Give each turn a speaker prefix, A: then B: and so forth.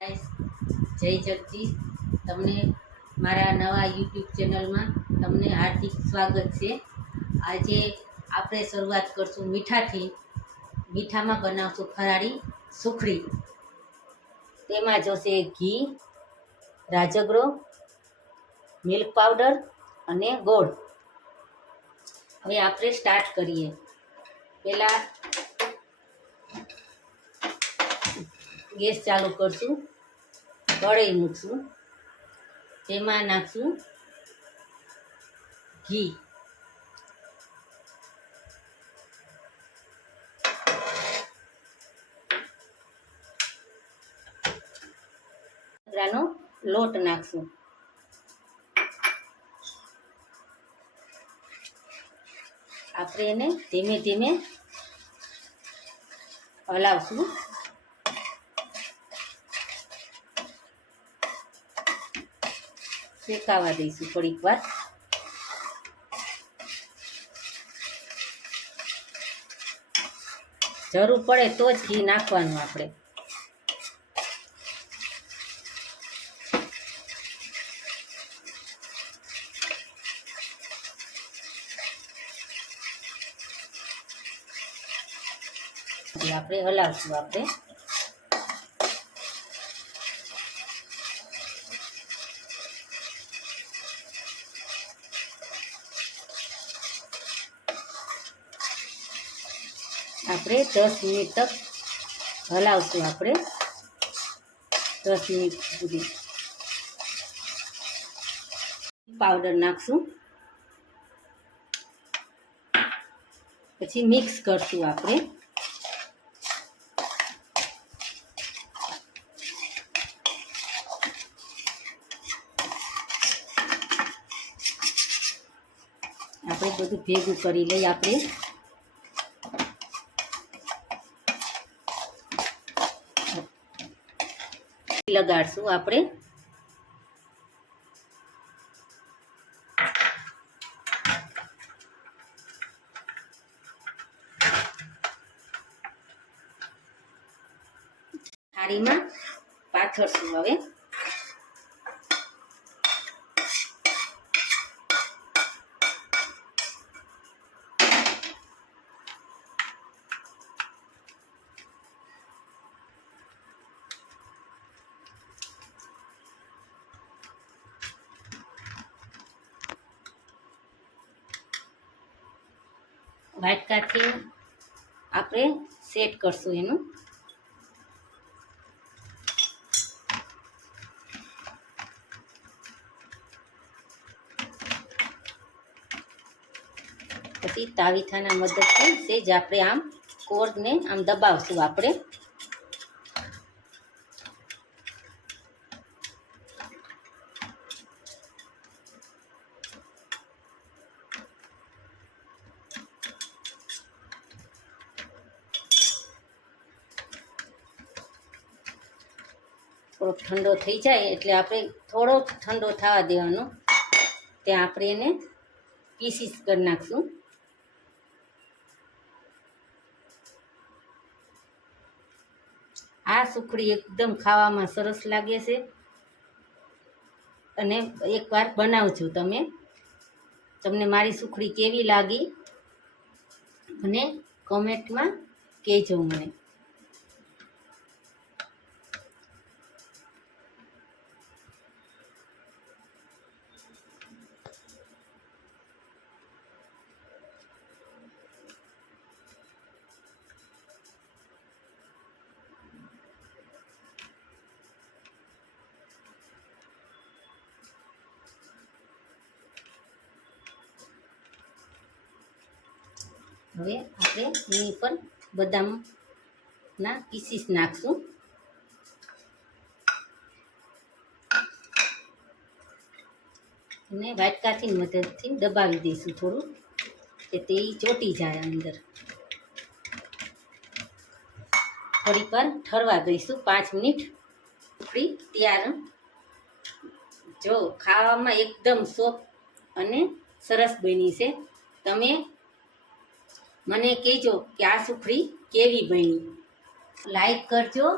A: જય જગદીશ. તમને મારા નવા યુટ્યુબ ચેનલમાં તમને હાર્દિક સ્વાગત છે. આજે આપણે શરૂઆત કરશું મીઠાથી. મીઠામાં બનાવશું ફરાળી સુખડી. તેમાં જોશે ઘી, રાજગરો, મિલ્ક પાવડર અને ગોળ. હવે આપણે સ્ટાર્ટ કરીએ. પહેલાં ગેસ ચાલુ કરશું, કઢાઈ મૂકશું, તેમાં નાખશું ઘી. નો લોટ નાખશું. આપણે એને ધીમે ધીમે હલાવશું. શેકાવા દઈશું થોડીક વાર. જરૂર પડે તો જ ઘી નાખવાનું આપણે. આપણે હલાવશું આપણે. આપણે દસ મિનિટ તક હલાવશું આપણે. દસ મિનિટ સુધી. પાવડર નાખશું. પછી મિક્સ કરશું આપણે. આપણે બધું ભેગું કરી લઈ આપણે. લગાડશું આપણે. થાળીમાં પાથરશું હવે. વાટકાથી આપણે સેટ કરશું એનું. પછી તાવીથાના મદદથી સેજ આપણે આમ કોરને આમ દબાવશું આપણે. થોડોક ઠંડો થઈ જાય એટલે આપણે થોડો ઠંડો થવા દેવાનો. ત્યાં આપણે એને પીસીસ કરી નાખશું. આ સુખડી એકદમ ખાવામાં સરસ લાગે છે. અને એકવાર બનાવજો તમે. તમને મારી સુખડી કેવી લાગી? અને કોમેન્ટમાં કહેજો મને. હવે આપણે એની ઉપર બદામના પીસીસ નાખશું. અને વાટકાથી મદદથી દબાવી દઈશું થોડું, કે તે ચોટી જાય અંદર. થોડીક વાર ઠરવા દઈશું, પાંચ મિનિટ. આપણી તૈયાર. જો ખાવામાં એકદમ સોફ્ટ અને સરસ બની છે. તમે મને કહેજો કે આ સુખડી કેવી બની. લાઈક કરજો.